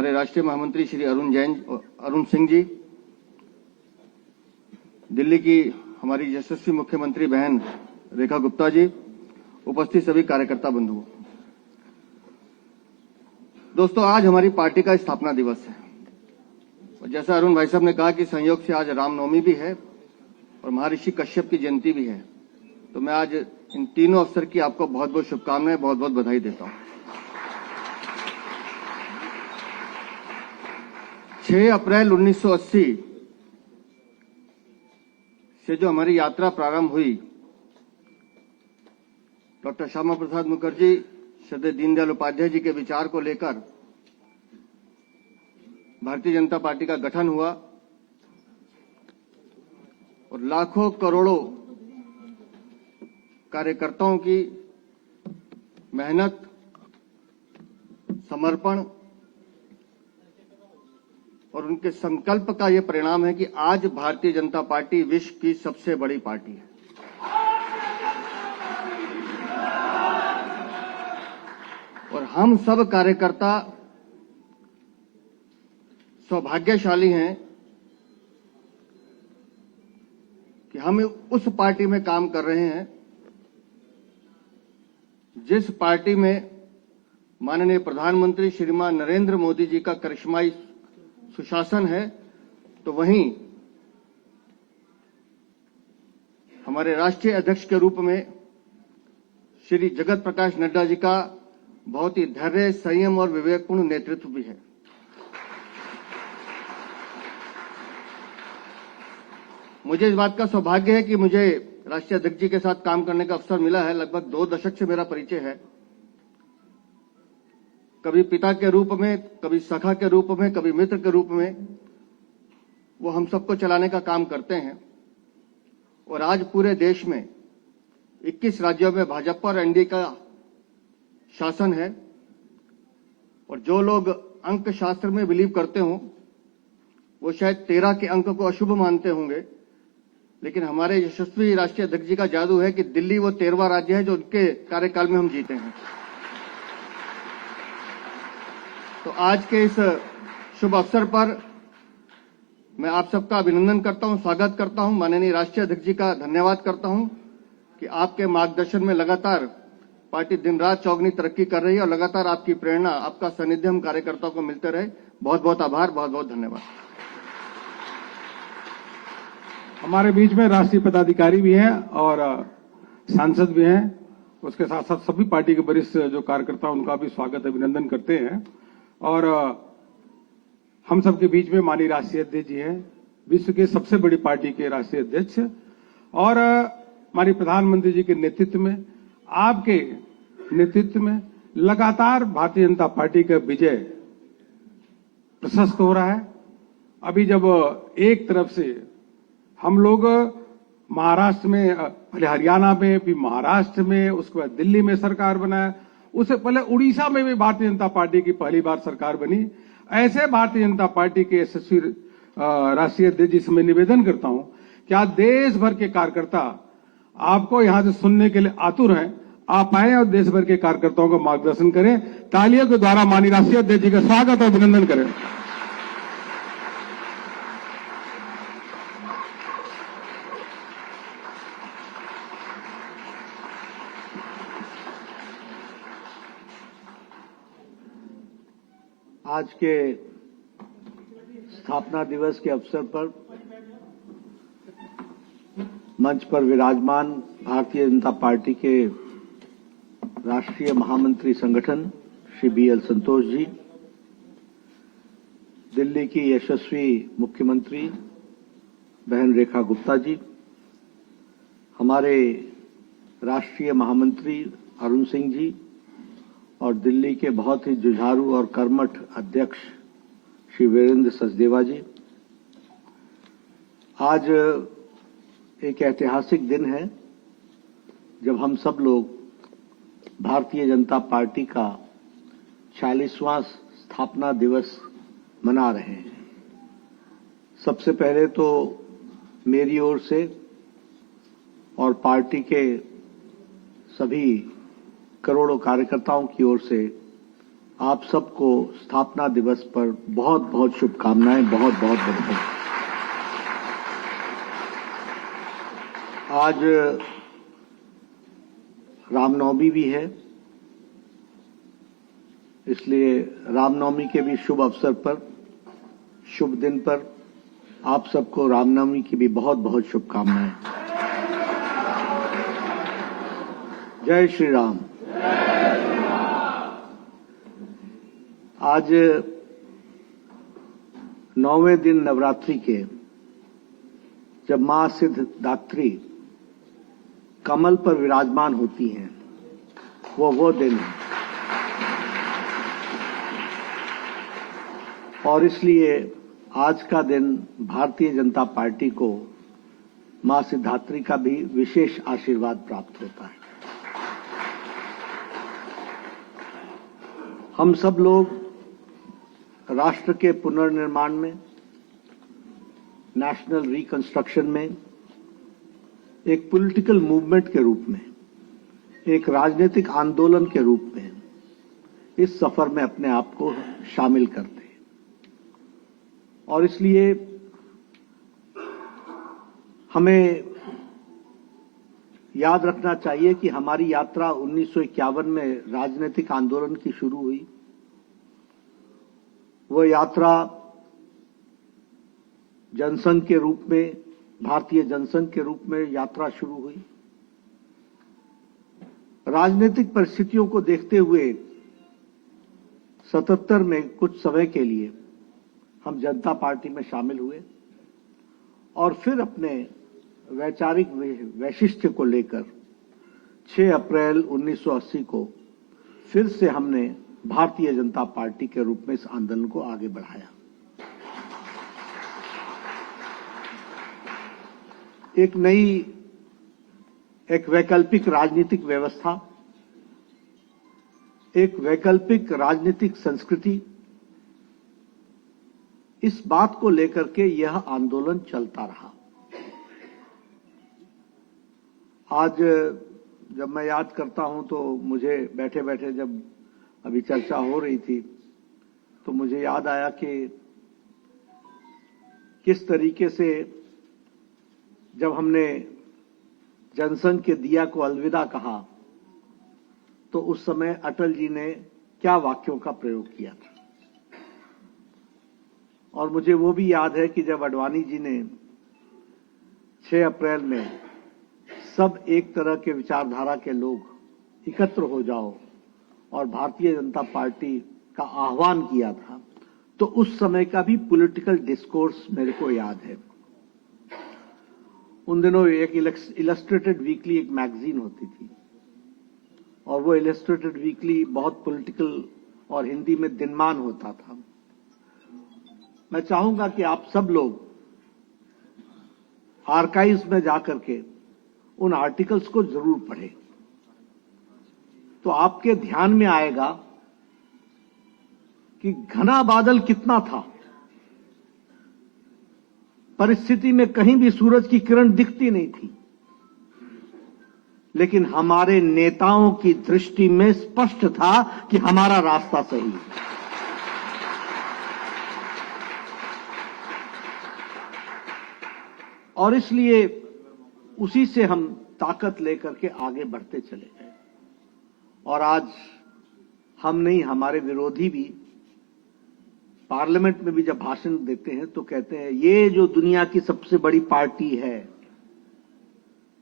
हमारे राष्ट्रीय महामंत्री श्री अरुण सिंह जी, दिल्ली की हमारी यशस्वी मुख्यमंत्री बहन रेखा गुप्ता जी, उपस्थित सभी कार्यकर्ता बंधुओं। दोस्तों, आज हमारी पार्टी का स्थापना दिवस है और जैसा अरुण भाई साहब ने कहा कि संयोग से आज रामनवमी भी है और महर्षि कश्यप की जयंती भी है, तो मैं आज इन तीनों अवसर की आपको बहुत बहुत शुभकामनाएं, बहुत बहुत बधाई देता हूं। 6 अप्रैल 1980 से जो हमारी यात्रा प्रारंभ हुई, डॉक्टर श्यामा प्रसाद मुखर्जी, श्रद्धेय दीनदयाल उपाध्याय जी के विचार को लेकर भारतीय जनता पार्टी का गठन हुआ और लाखों करोड़ों कार्यकर्ताओं की मेहनत, समर्पण और उनके संकल्प का यह परिणाम है कि आज भारतीय जनता पार्टी विश्व की सबसे बड़ी पार्टी है। और हम सब कार्यकर्ता सौभाग्यशाली हैं कि हम उस पार्टी में काम कर रहे हैं जिस पार्टी में माननीय प्रधानमंत्री श्रीमान नरेंद्र मोदी जी का करिश्माई सुशासन है, तो वहीं हमारे राष्ट्रीय अध्यक्ष के रूप में श्री जगत प्रकाश नड्डा जी का बहुत ही धैर्य, संयम और विवेकपूर्ण नेतृत्व भी है। मुझे इस बात का सौभाग्य है कि मुझे राष्ट्रीय अध्यक्ष जी के साथ काम करने का अवसर मिला है। लगभग 2 दशक से मेरा परिचय है, कभी पिता के रूप में, कभी सखा के रूप में, कभी मित्र के रूप में वो हम सबको चलाने का काम करते हैं। और आज पूरे देश में 21 राज्यों में भाजपा और एनडीए का शासन है। और जो लोग अंक शास्त्र में बिलीव करते हों वो शायद 13 के अंक को अशुभ मानते होंगे, लेकिन हमारे यशस्वी राष्ट्रीय अध्यक्ष जी का जादू है कि दिल्ली वो 13वां राज्य है जो उनके कार्यकाल में हम जीते हैं। तो आज के इस शुभ अवसर पर मैं आप सबका अभिनंदन करता हूं, स्वागत करता हूं। माननीय राष्ट्रीय अध्यक्ष जी का धन्यवाद करता हूं कि आपके मार्गदर्शन में लगातार पार्टी दिन रात चौगनी तरक्की कर रही है और लगातार आपकी प्रेरणा, आपका सानिध्य हम कार्यकर्ताओं को मिलते रहे। बहुत बहुत आभार, बहुत बहुत धन्यवाद। हमारे बीच में राष्ट्रीय पदाधिकारी भी हैं और सांसद भी हैं। उसके साथ साथ सभी पार्टी के वरिष्ठ जो कार्यकर्ता उनका भी स्वागत, अभिनंदन करते हैं। और हम सबके बीच में माननीय राष्ट्रीय अध्यक्ष जी हैं, विश्व के सबसे बड़ी पार्टी के राष्ट्रीय अध्यक्ष, और माननीय प्रधानमंत्री जी के नेतृत्व में, आपके नेतृत्व में लगातार भारतीय जनता पार्टी का विजय प्रशस्त हो रहा है। अभी जब एक तरफ से हम लोग महाराष्ट्र में, पहले हरियाणा में, फिर महाराष्ट्र में, उसके बाद दिल्ली में सरकार बनाया, उससे पहले उड़ीसा में भी भारतीय जनता पार्टी की पहली बार सरकार बनी। ऐसे भारतीय जनता पार्टी के यशस्वी राष्ट्रीय अध्यक्ष जी से मैं निवेदन करता हूं कि आज देश भर के कार्यकर्ता आपको यहां से सुनने के लिए आतुर हैं। आप आए और देश भर के कार्यकर्ताओं का मार्गदर्शन करें। तालियों के द्वारा माननीय राष्ट्रीय अध्यक्ष जी का स्वागत और अभिनंदन करें। आज के स्थापना दिवस के अवसर पर मंच पर विराजमान भारतीय जनता पार्टी के राष्ट्रीय महामंत्री संगठन श्री BL संतोष जी, दिल्ली की यशस्वी मुख्यमंत्री बहन रेखा गुप्ता जी, हमारे राष्ट्रीय महामंत्री अरुण सिंह जी और दिल्ली के बहुत ही जुझारू और कर्मठ अध्यक्ष श्री वीरेंद्र सचदेवा जी, आज एक ऐतिहासिक दिन है जब हम सब लोग भारतीय जनता पार्टी का 40वां स्थापना दिवस मना रहे हैं। सबसे पहले तो मेरी ओर से और पार्टी के सभी करोड़ों कार्यकर्ताओं की ओर से आप सबको स्थापना दिवस पर बहुत बहुत शुभकामनाएं, बहुत बहुत बधाई। आज रामनवमी भी है, इसलिए रामनवमी के भी शुभ अवसर पर, शुभ दिन पर आप सबको रामनवमी की भी बहुत बहुत शुभकामनाएं। जय श्री राम। आज 9वें दिन नवरात्रि के जब मां सिद्धिदात्री कमल पर विराजमान होती हैं, वो दिन है। और इसलिए आज का दिन भारतीय जनता पार्टी को मां सिद्धिदात्री का भी विशेष आशीर्वाद प्राप्त होता है। हम सब लोग राष्ट्र के पुनर्निर्माण में, नेशनल रिकंस्ट्रक्शन में, एक पॉलिटिकल मूवमेंट के रूप में, एक राजनीतिक आंदोलन के रूप में इस सफर में अपने आप को शामिल करते हैं। और इसलिए हमें याद रखना चाहिए कि हमारी यात्रा 1951 में राजनीतिक आंदोलन की शुरू हुई। वह यात्रा जनसंघ के रूप में, भारतीय जनसंघ के रूप में यात्रा शुरू हुई। राजनीतिक परिस्थितियों को देखते हुए 77 में कुछ समय के लिए हम जनता पार्टी में शामिल हुए और फिर अपने वैचारिक वैशिष्ट्य को लेकर 6 अप्रैल 1980 को फिर से हमने भारतीय जनता पार्टी के रूप में इस आंदोलन को आगे बढ़ाया। एक वैकल्पिक राजनीतिक व्यवस्था, एक वैकल्पिक राजनीतिक संस्कृति, इस बात को लेकर के यह आंदोलन चलता रहा। आज जब मैं याद करता हूं तो मुझे बैठे बैठे, जब अभी चर्चा हो रही थी, तो मुझे याद आया कि किस तरीके से जब हमने जनसंघ के दिया को अलविदा कहा तो उस समय अटल जी ने क्या वाक्यों का प्रयोग किया था। और मुझे वो भी याद है कि जब आडवाणी जी ने 6 अप्रैल में सब एक तरह के विचारधारा के लोग एकत्र हो जाओ और भारतीय जनता पार्टी का आह्वान किया था, तो उस समय का भी पॉलिटिकल डिस्कोर्स मेरे को याद है। उन दिनों एक इलस्ट्रेटेड वीकली एक मैगजीन होती थी और वो इलस्ट्रेटेड वीकली बहुत पॉलिटिकल और हिंदी में दिनमान होता था। मैं चाहूंगा कि आप सब लोग आर्काइव्स में जाकर के उन आर्टिकल्स को जरूर पढ़ें, तो आपके ध्यान में आएगा कि घना बादल कितना था, परिस्थिति में कहीं भी सूरज की किरण दिखती नहीं थी, लेकिन हमारे नेताओं की दृष्टि में स्पष्ट था कि हमारा रास्ता सही है। और इसलिए उसी से हम ताकत लेकर के आगे बढ़ते चले गए। और आज हम नहीं, हमारे विरोधी भी पार्लियामेंट में भी जब भाषण देते हैं तो कहते हैं ये जो दुनिया की सबसे बड़ी पार्टी है,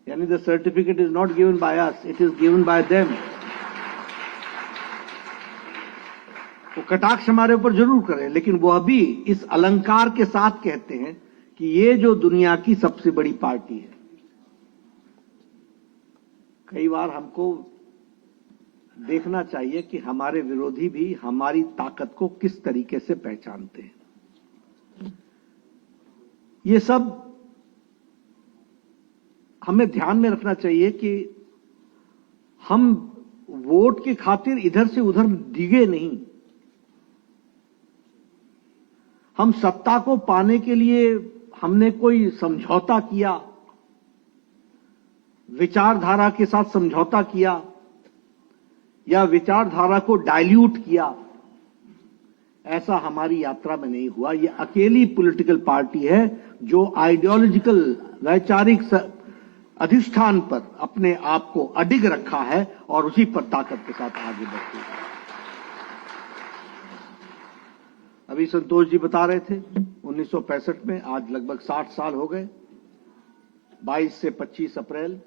यानी the certificate is not given by us, it is given by them. वो कटाक्ष हमारे ऊपर जरूर करें, लेकिन वह भी इस अलंकार के साथ कहते हैं कि ये जो दुनिया की सबसे बड़ी पार्टी है। कई बार हमको देखना चाहिए कि हमारे विरोधी भी हमारी ताकत को किस तरीके से पहचानते हैं। ये सब हमें ध्यान में रखना चाहिए कि हम वोट की खातिर इधर से उधर डिगे नहीं। हम सत्ता को पाने के लिए हमने कोई समझौता किया, विचारधारा के साथ समझौता किया या विचारधारा को डाइल्यूट किया, ऐसा हमारी यात्रा में नहीं हुआ। ये अकेली पॉलिटिकल पार्टी है जो आइडियोलॉजिकल वैचारिक अधिष्ठान पर अपने आप को अडिग रखा है और उसी पर ताकत के साथ आगे बढ़ती है। अभी संतोष जी बता रहे थे 1965 में, आज लगभग 60 साल हो गए। 22 से 25 अप्रैल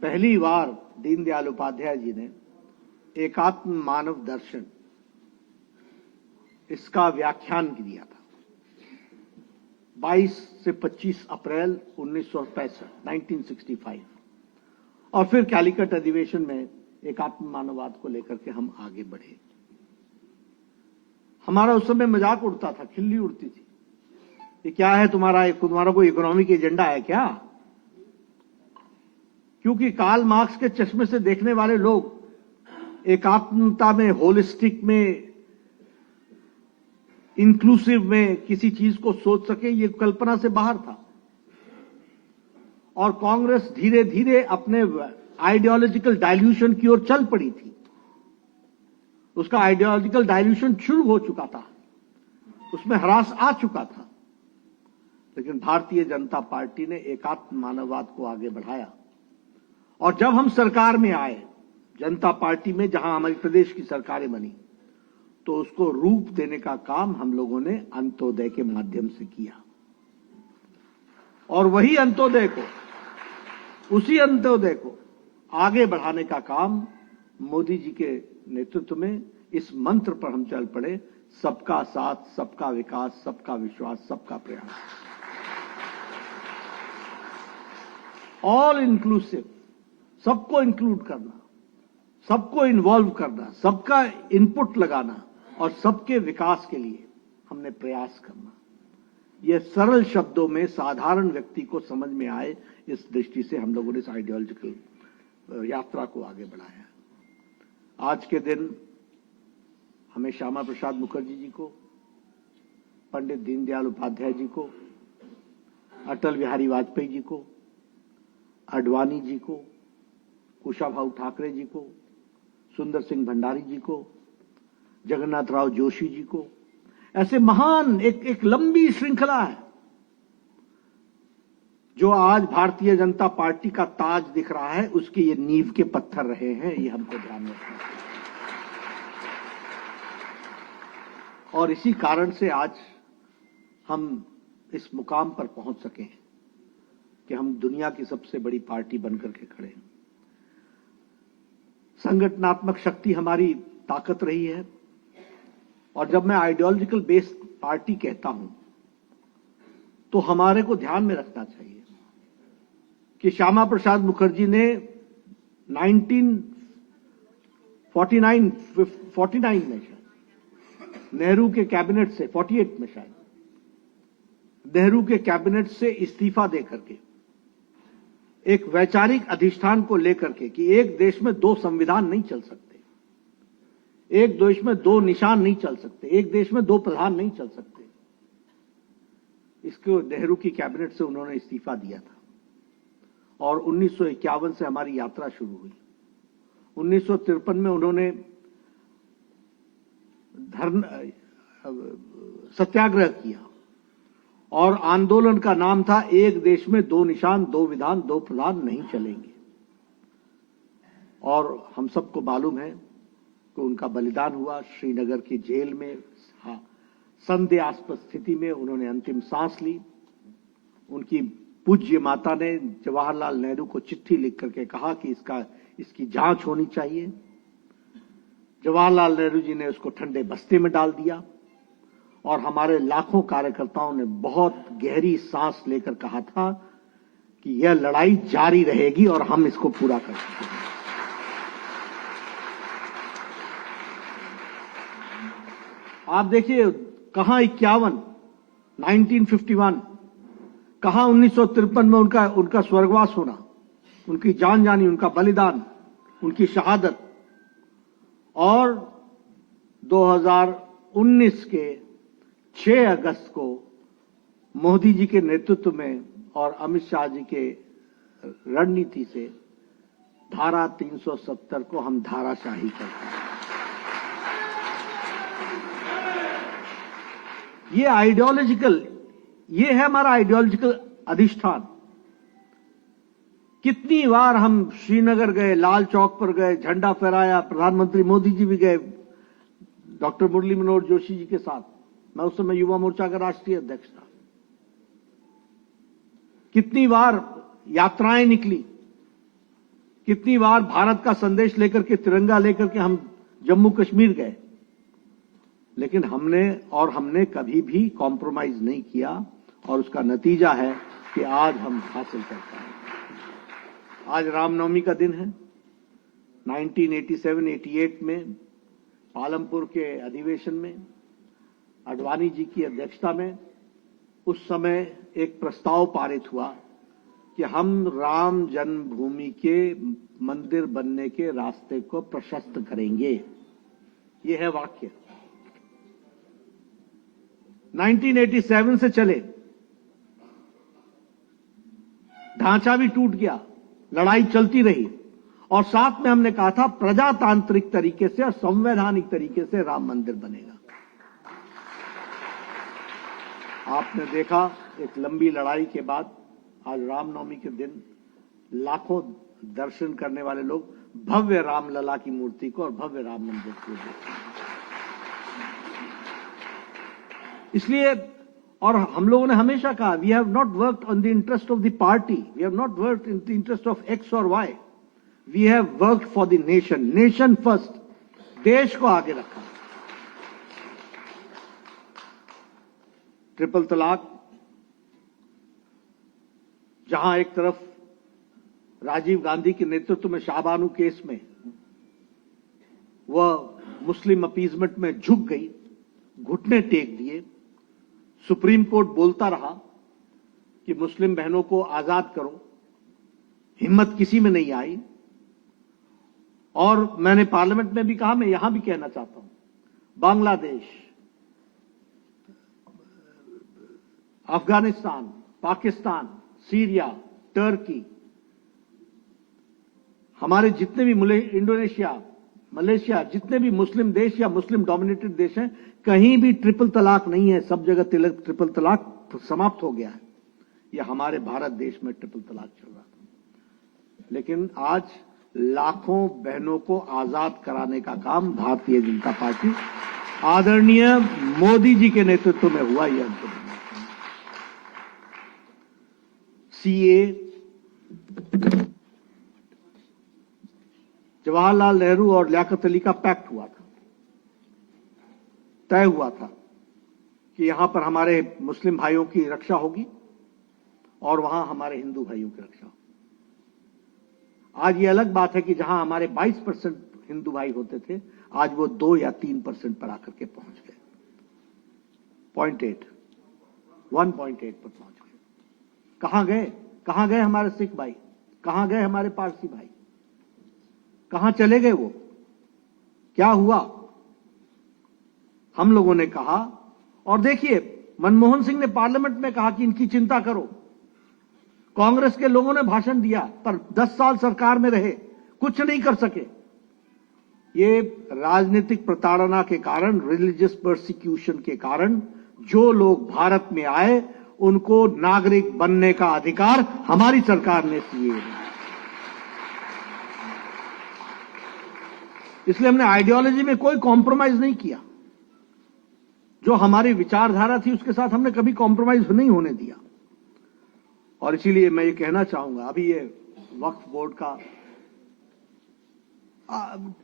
पहली बार दीनदयाल उपाध्याय जी ने एकात्म मानव दर्शन इसका व्याख्यान दिया था। 22 से 25 अप्रैल 1965 और फिर कैलिकट अधिवेशन में एकात्म मानववाद को लेकर के हम आगे बढ़े। हमारा उस समय मजाक उड़ता था, खिल्ली उड़ती थी, ये क्या है तुम्हारा कोई इकोनॉमिक एजेंडा है क्या? क्योंकि कार्ल मार्क्स के चश्मे से देखने वाले लोग एकात्मता में, होलिस्टिक में, इंक्लूसिव में किसी चीज को सोच सके, ये कल्पना से बाहर था। और कांग्रेस धीरे धीरे अपने आइडियोलॉजिकल डाइल्यूशन की ओर चल पड़ी थी। उसका आइडियोलॉजिकल डाइल्यूशन शुरू हो चुका था, उसमें ह्रास आ चुका था, लेकिन भारतीय जनता पार्टी ने एकात्म मानववाद को आगे बढ़ाया। और जब हम सरकार में आए, जनता पार्टी में, जहां हमारी प्रदेश की सरकारें बनी, तो उसको रूप देने का काम हम लोगों ने अंत्योदय के माध्यम से किया। और वही अंत्योदय को, उसी अंत्योदय को आगे बढ़ाने का काम मोदी जी के नेतृत्व में इस मंत्र पर हम चल पड़े, सबका साथ, सबका विकास, सबका विश्वास, सबका प्रयास, ऑल इंक्लूसिव, सबको इंक्लूड करना, सबको इन्वॉल्व करना, सबका इनपुट लगाना और सबके विकास के लिए हमने प्रयास करना। यह सरल शब्दों में साधारण व्यक्ति को समझ में आए, इस दृष्टि से हम लोगों ने इस आइडियोलॉजिकल यात्रा को आगे बढ़ाया। आज के दिन हमें श्यामा प्रसाद मुखर्जी जी को, पंडित दीनदयाल उपाध्याय जी को, अटल बिहारी वाजपेयी जी को, आडवाणी जी को, कुशाभाऊ ठाकरे जी को, सुंदर सिंह भंडारी जी को, जगन्नाथ राव जोशी जी को, ऐसे महान एक लंबी श्रृंखला है जो आज भारतीय जनता पार्टी का ताज दिख रहा है, उसके ये नींव के पत्थर रहे हैं, ये हमको ध्यान रखना है। और इसी कारण से आज हम इस मुकाम पर पहुंच सके हैं कि हम दुनिया की सबसे बड़ी पार्टी बनकर के खड़े हैं। संगठनात्मक शक्ति हमारी ताकत रही है। और जब मैं आइडियोलॉजिकल बेस्ड पार्टी कहता हूं, तो हमारे को ध्यान में रखना चाहिए कि श्यामा प्रसाद मुखर्जी ने 1949 में शायद नेहरू के कैबिनेट से, 48 में शायद नेहरू के कैबिनेट से इस्तीफा देकर के एक वैचारिक अधिष्ठान को लेकर के कि एक देश में दो संविधान नहीं चल सकते, एक देश में दो निशान नहीं चल सकते, एक देश में दो प्रधान नहीं चल सकते, इसको नेहरू की कैबिनेट से उन्होंने इस्तीफा दिया था। और 1951 से हमारी यात्रा शुरू हुई। 1953 में उन्होंने सत्याग्रह किया और आंदोलन का नाम था एक देश में दो निशान, दो विधान, दो प्रधान नहीं चलेंगे। और हम सबको मालूम है कि उनका बलिदान हुआ श्रीनगर की जेल में। संदेहास्पद स्थिति में उन्होंने अंतिम सांस ली। उनकी पूज्य माता ने जवाहरलाल नेहरू को चिट्ठी लिख करके कहा कि इसकी जांच होनी चाहिए। जवाहरलाल नेहरू जी ने उसको ठंडे बस्ते में डाल दिया और हमारे लाखों कार्यकर्ताओं ने बहुत गहरी सांस लेकर कहा था कि यह लड़ाई जारी रहेगी और हम इसको पूरा कर सकेंगे। आप देखिए, कहां 1951, कहां 1953 में उनका स्वर्गवास होना, उनकी जान जानी, उनका बलिदान, उनकी शहादत। और 2019 के 6 अगस्त को मोदी जी के नेतृत्व में और अमित शाह जी के रणनीति से धारा 370 को हम धाराशाही करते हैं। ये आइडियोलॉजिकल, ये है हमारा आइडियोलॉजिकल अधिष्ठान। कितनी बार हम श्रीनगर गए, लाल चौक पर गए, झंडा फहराया, प्रधानमंत्री मोदी जी भी गए डॉक्टर मुरली मनोहर जोशी जी के साथ। मैं उस समय युवा मोर्चा का राष्ट्रीय अध्यक्ष था। कितनी बार यात्राएं निकली, कितनी बार भारत का संदेश लेकर के, तिरंगा लेकर के हम जम्मू कश्मीर गए, लेकिन हमने कभी भी कॉम्प्रोमाइज नहीं किया, और उसका नतीजा है कि आज हम हासिल करते हैं। आज रामनवमी का दिन है। 1987-88 में पालमपुर के अधिवेशन में अडवाणी जी की अध्यक्षता में उस समय एक प्रस्ताव पारित हुआ कि हम राम जन्मभूमि के मंदिर बनने के रास्ते को प्रशस्त करेंगे। ये है वाक्य। 1987 से चले, ढांचा भी टूट गया, लड़ाई चलती रही, और साथ में हमने कहा था प्रजातांत्रिक तरीके से और संवैधानिक तरीके से राम मंदिर बनेगा। आपने देखा एक लंबी लड़ाई के बाद आज रामनवमी के दिन लाखों दर्शन करने वाले लोग भव्य रामलला की मूर्ति को और भव्य राम मंदिर को देखते हैं। इसलिए, और हम लोगों ने हमेशा कहा, we have not worked on the interest of the party, we have not worked in the interest of X और Y, we have worked for the nation, nation first, देश को आगे रखा। ट्रिपल तलाक, जहां एक तरफ राजीव गांधी के नेतृत्व में शाहबानू केस में वह मुस्लिम अपीजमेंट में झुक गई, घुटने टेक दिए, सुप्रीम कोर्ट बोलता रहा कि मुस्लिम बहनों को आजाद करो, हिम्मत किसी में नहीं आई। और मैंने पार्लियामेंट में भी कहा, मैं यहां भी कहना चाहता हूं, बांग्लादेश, अफगानिस्तान, पाकिस्तान, सीरिया, टर्की, हमारे जितने भी इंडोनेशिया, मलेशिया, जितने भी मुस्लिम देश या मुस्लिम डोमिनेटेड देश हैं, कहीं भी ट्रिपल तलाक नहीं है। सब जगह ट्रिपल तलाक समाप्त हो गया है। यह हमारे भारत देश में ट्रिपल तलाक चल रहा था। लेकिन आज लाखों बहनों को आजाद कराने का काम भारतीय जनता पार्टी आदरणीय मोदी जी के नेतृत्व में हुआ। यह सीए, जवाहरलाल नेहरू और लियाकत अली का पैक्ट हुआ था, तय हुआ था कि यहां पर हमारे मुस्लिम भाइयों की रक्षा होगी और वहां हमारे हिंदू भाइयों की रक्षा होगी। आज ये अलग बात है कि जहां हमारे 22% हिंदू भाई होते थे, आज वो 2 या 3% पर आकर के पहुंच गए। 1.8 पर पहुंच गए। कहां गए? कहां गए हमारे सिख भाई? कहां गए हमारे पारसी भाई? कहां चले गए वो? क्या हुआ? हम लोगों ने कहा, और देखिए, मनमोहन सिंह ने पार्लियामेंट में कहा कि इनकी चिंता करो। कांग्रेस के लोगों ने भाषण दिया, पर 10 साल सरकार में रहे, कुछ नहीं कर सके। ये राजनीतिक प्रताड़ना के कारण, रिलीजियस परसिक्यूशन के कारण जो लोग भारत में आए, उनको नागरिक बनने का अधिकार हमारी सरकार ने दिए। इसलिए हमने आइडियोलॉजी में कोई कॉम्प्रोमाइज नहीं किया। जो हमारी विचारधारा थी उसके साथ हमने कभी कॉम्प्रोमाइज नहीं होने दिया। और इसीलिए मैं ये कहना चाहूंगा, अभी ये वक्फ बोर्ड का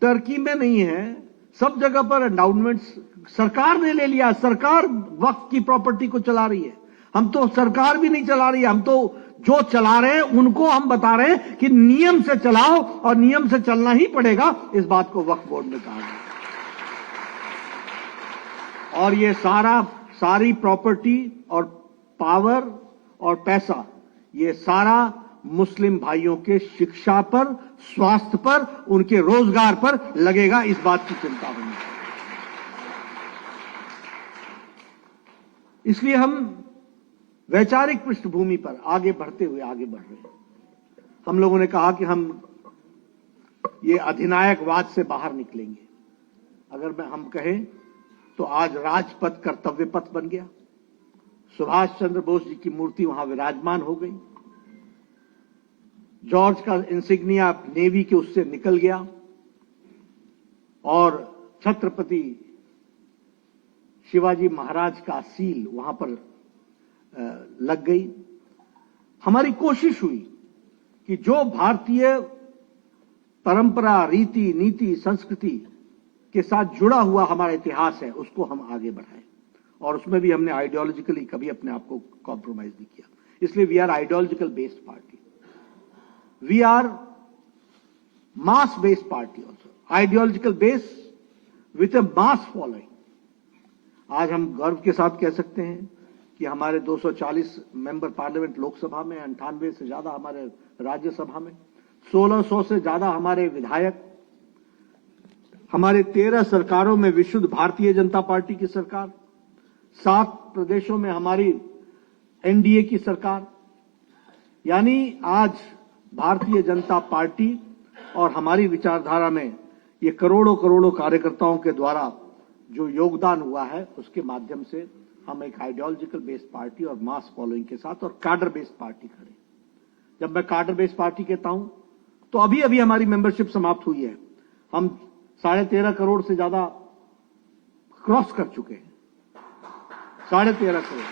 टर्की में नहीं है, सब जगह पर एंडाउमेंट्स सरकार ने ले लिया। सरकार वक्फ की प्रॉपर्टी को चला रही है। हम तो सरकार भी नहीं चला रही है, हम तो जो चला रहे हैं उनको हम बता रहे हैं कि नियम से चलाओ, और नियम से चलना ही पड़ेगा। इस बात को वक्फ बोर्ड में कहा गया। और ये सारी प्रॉपर्टी और पावर और पैसा, ये सारा मुस्लिम भाइयों के शिक्षा पर, स्वास्थ्य पर, उनके रोजगार पर लगेगा। इस बात की चिंता होनी चाहिए। इसलिए हम वैचारिक पृष्ठभूमि पर आगे बढ़ रहे हैं। हम लोगों ने कहा कि हम ये अधिनायकवाद से बाहर निकलेंगे। अगर हम कहें तो आज राजपथ कर्तव्य पथ बन गया। सुभाष चंद्र बोस जी की मूर्ति वहां विराजमान हो गई। जॉर्ज का इंसिग्निया नेवी के उससे निकल गया और छत्रपति शिवाजी महाराज का सील वहां पर लग गई। हमारी कोशिश हुई कि जो भारतीय परंपरा, रीति, नीति, संस्कृति के साथ जुड़ा हुआ हमारा इतिहास है उसको हम आगे बढ़ाएं, और उसमें भी हमने आइडियोलॉजिकली कभी अपने आप को कॉम्प्रोमाइज नहीं किया। इसलिए we are ideological based party, we are mass based party also, ideological base with a mass following. आज हम गर्व के साथ कह सकते हैं कि हमारे 240 मेंबर पार्लियामेंट लोकसभा में, 98 से ज्यादा हमारे राज्यसभा में, 1600 से ज्यादा हमारे विधायक, हमारे 13 सरकारों में विशुद्ध भारतीय जनता पार्टी की सरकार, 7 प्रदेशों में हमारी एनडीए की सरकार। यानी आज भारतीय जनता पार्टी और हमारी विचारधारा में ये करोड़ों करोड़ों कार्यकर्ताओं के द्वारा जो योगदान हुआ है उसके माध्यम से हम एक आइडियोलॉजिकल बेस्ड पार्टी और मास फॉलोइंग के साथ और कार्डर बेस्ड पार्टी खड़े। जब मैं कार्डर बेस्ड पार्टी कहता हूं तो अभी अभी हमारी मेंबरशिप समाप्त हुई है। हम 13.5 करोड़ से ज्यादा क्रॉस कर चुके हैं, 13.5 करोड़।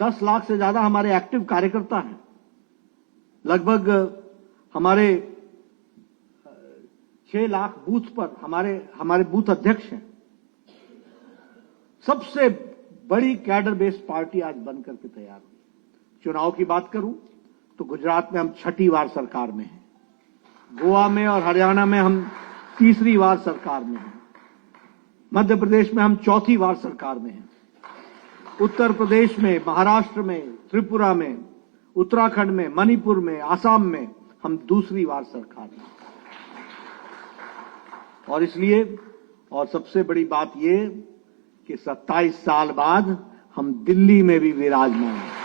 10 लाख से ज्यादा हमारे एक्टिव कार्यकर्ता हैं। लगभग हमारे 6 लाख बूथ पर हमारे बूथ अध्यक्ष हैं। सबसे बड़ी कैडर बेस्ड पार्टी आज बन करके तैयार हुई। चुनाव की बात करूं तो गुजरात में हम 6ठी बार सरकार में हैं, गोवा में और हरियाणा में हम 3री बार सरकार में हैं, मध्य प्रदेश में हम 4थी बार सरकार में हैं, उत्तर प्रदेश में, महाराष्ट्र में, त्रिपुरा में, उत्तराखंड में, मणिपुर में, आसाम में हम 2री बार सरकार में। और इसलिए, और सबसे बड़ी बात यह कि 27 साल बाद हम दिल्ली में भी विराजमान हैं।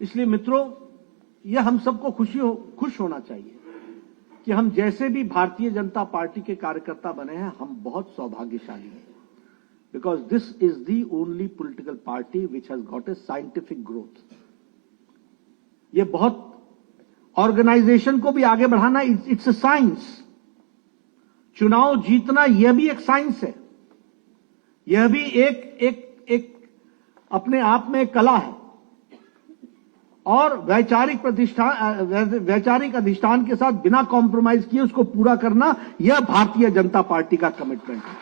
इसलिए मित्रों, यह हम सबको खुश होना चाहिए कि हम जैसे भी भारतीय जनता पार्टी के कार्यकर्ता बने हैं, हम बहुत सौभाग्यशाली हैं, because this is the only political party which has got a scientific growth. ये बहुत ऑर्गेनाइजेशन को भी आगे बढ़ाना, इट्स अ साइंस। चुनाव जीतना यह भी एक साइंस है, यह भी एक अपने आप में एक कला है। और वैचारिक अधिष्ठान के साथ बिना कॉम्प्रोमाइज किए उसको पूरा करना, यह भारतीय जनता पार्टी का कमिटमेंट है।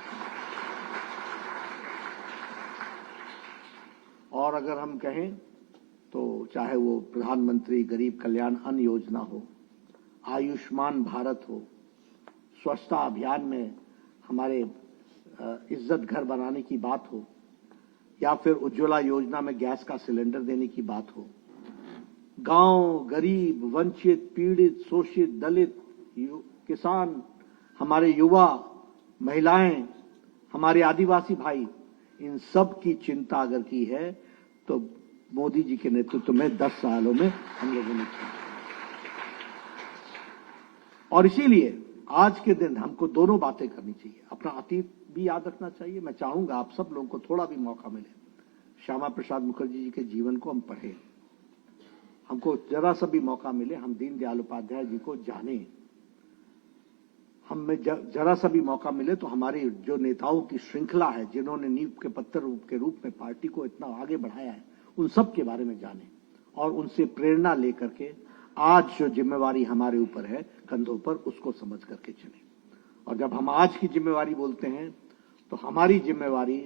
और अगर हम कहें तो चाहे वो प्रधानमंत्री गरीब कल्याण अन्न योजना हो, आयुष्मान भारत हो, स्वच्छता अभियान में हमारे इज्जत घर बनाने की बात हो, या फिर उज्ज्वला योजना में गैस का सिलेंडर देने की बात हो, गांव, गरीब, वंचित, पीड़ित, शोषित, दलित, किसान, हमारे युवा, महिलाएं, हमारे आदिवासी भाई, इन सब की चिंता अगर की है तो मोदी जी के नेतृत्व में 10 सालों में हम लोगों ने किया। और इसीलिए आज के दिन हमको दोनों बातें करनी चाहिए। अपना अतीत भी याद रखना चाहिए। मैं चाहूंगा आप सब लोगों को थोड़ा भी मौका मिले, श्यामा प्रसाद मुखर्जी जी के जीवन को हम पढ़ें, हमको जरा सा भी मौका मिले हम दीनदयाल उपाध्याय जी को जाने, हमें जरा सा भी मौका मिले तो हमारी जो नेताओं की श्रृंखला है, जिन्होंने नींव के पत्थर के रूप में पार्टी को इतना आगे बढ़ाया है, उन सब के बारे में जाने और उनसे प्रेरणा लेकर के आज जो जिम्मेवारी हमारे ऊपर है कंधों पर, उसको समझ करके चले। और जब हम आज की जिम्मेवारी बोलते हैं तो हमारी जिम्मेवारी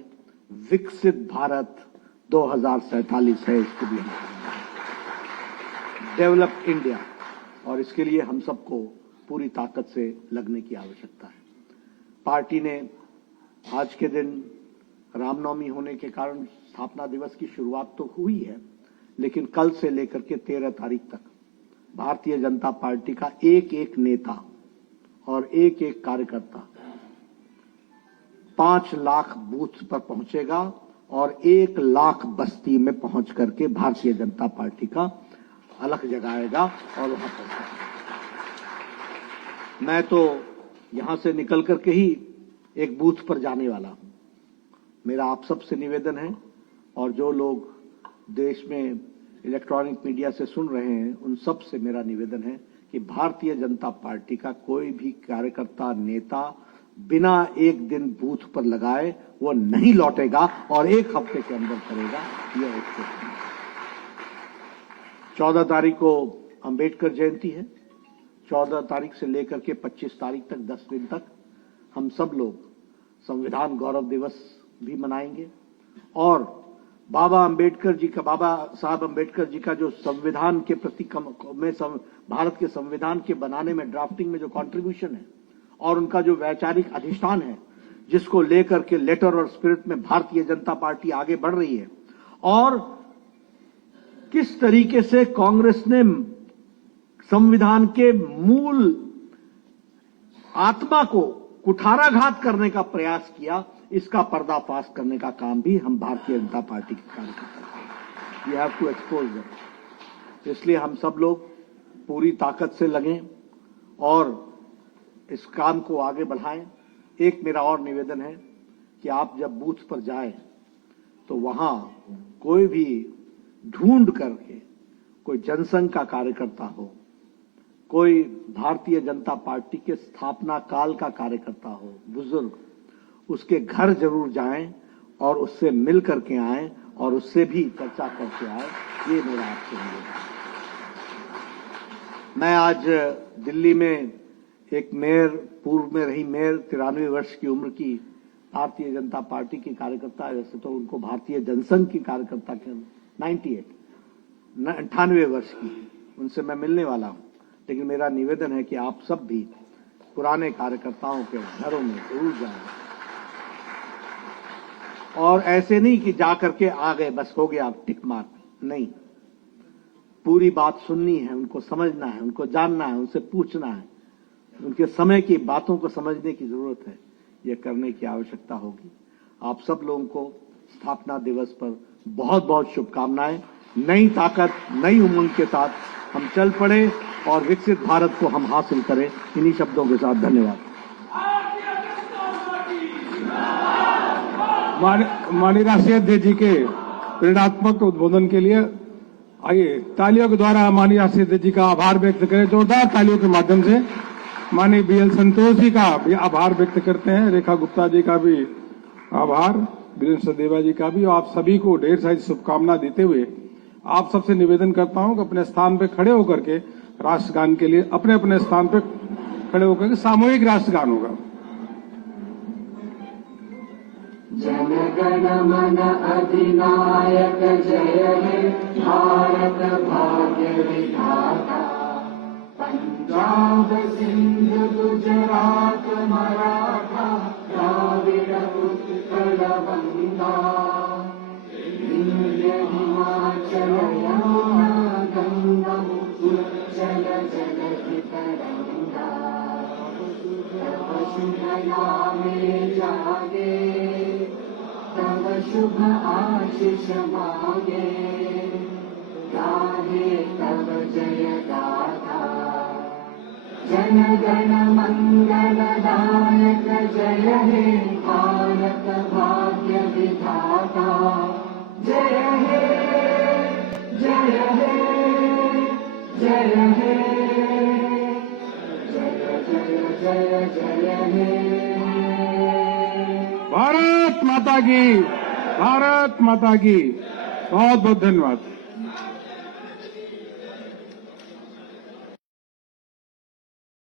विकसित भारत 2047 है, इसको भी हम डेवलप इंडिया, और इसके लिए हम सबको पूरी ताकत से लगने की आवश्यकता है। पार्टी ने आज के दिन रामनवमी होने के कारण स्थापना दिवस की शुरुआत तो हुई है, लेकिन कल से लेकर के 13 तारीख तक भारतीय जनता पार्टी का एक एक नेता और एक एक कार्यकर्ता 5 लाख बूथ पर पहुंचेगा और 1 लाख बस्ती में पहुंच करके भारतीय जनता पार्टी का अलख जगाएगा और वहां पहुंचाएगा। मैं तो यहां से निकल करके ही एक बूथ पर जाने वाला हूं। मेरा आप सबसे निवेदन है, और जो लोग देश में इलेक्ट्रॉनिक मीडिया से सुन रहे हैं उन सब से मेरा निवेदन है कि भारतीय जनता पार्टी का कोई भी कार्यकर्ता, नेता बिना एक दिन बूथ पर लगाए वो नहीं लौटेगा, और एक हफ्ते के अंदर करेगा। यह 14 तारीख को अंबेडकर जयंती है। 14 तारीख से लेकर के 25 तारीख तक 10 दिन तक हम सब लोग संविधान गौरव दिवस भी मनाएंगे, और बाबा साहब अंबेडकर जी का जो संविधान के प्रति भारत के संविधान के बनाने में, ड्राफ्टिंग में जो कंट्रीब्यूशन है, और उनका जो वैचारिक अधिष्ठान है, जिसको लेकर के लेटर और स्पिरिट में भारतीय जनता पार्टी आगे बढ़ रही है, और किस तरीके से कांग्रेस ने संविधान के मूल आत्मा को कुठाराघात करने का प्रयास किया, इसका पर्दाफाश करने का काम भी हम भारतीय जनता पार्टी के कार्यकर्ता करेंगे। We have to expose that. इसलिए हम सब लोग पूरी ताकत से लगें और इस काम को आगे बढ़ाएं। एक मेरा और निवेदन है कि आप जब बूथ पर जाएं तो वहां कोई भी ढूंढ करके कोई जनसंघ का कार्यकर्ता हो, कोई भारतीय जनता पार्टी के स्थापना काल का कार्यकर्ता हो, बुजुर्ग, उसके घर जरूर जाएं और उससे मिल करके आएं और उससे भी चर्चा करके आएं। ये मेरा आपसे निवेदन है। मैं आज दिल्ली में एक मेयर, पूर्व में रही मेयर, 93 वर्ष की उम्र की भारतीय जनता पार्टी की कार्यकर्ता है। वैसे तो उनको भारतीय जनसंघ की कार्यकर्ता के 98 वर्ष की, उनसे मैं मिलने वाला हूं। लेकिन मेरा निवेदन है कि आप सब भी पुराने कार्यकर्ताओं के घरों में जरूर जाएं, और ऐसे नहीं कि जाकर के आ गए बस हो गया टिक मार, नहीं, पूरी बात सुननी है, उनको समझना है, उनको जानना है, उनसे पूछना है, उनके समय की बातों को समझने की जरूरत है। यह करने की आवश्यकता होगी। आप सब लोगों को स्थापना दिवस पर बहुत बहुत शुभकामनाएं। नई ताकत, नई उमंग के साथ हम चल पड़े और विकसित भारत को हम हासिल करें। इन्हीं शब्दों के साथ धन्यवाद। माननीय राष्ट्रीय अध्यक्ष जी के प्रेरणात्मक उद्बोधन के लिए आइए तालियों के द्वारा माननीय राष्ट्रीय अध्यक्ष जी का आभार व्यक्त करें। जोरदार तालियों के माध्यम से माननीय BL संतोष जी का भी आभार व्यक्त करते हैं, रेखा गुप्ता जी का भी आभार, वीरेंद्र सदेवा जी का भी, और आप सभी को ढेर सारी शुभकामना देते हुए आप सबसे निवेदन करता हूं कि अपने स्थान पर खड़े होकर के राष्ट्रगान के लिए अपने अपने स्थान पर खड़े होकर के सामूहिक राष्ट्रगान होगा। जन गण मन अधिनायक जय हे भारत भाग्य विधाता। पंजाब सिंध गुजरात मराठा द्राविड़ उत्कल बंगा। विंध्य हिमाचल यमुना गंगा उच्चल जलधि तरंगा। तब शुभ नामे जागे, तब शुभ आशीष मांगे। गाहे तब जय गाथा। जन गण मंगल दायक जय हे भारत भाग्य विधाता। जय हे जय हे जय हे जय जय जय जय हे। भारत माता की, भारत माता की। बहुत बहुत धन्यवाद।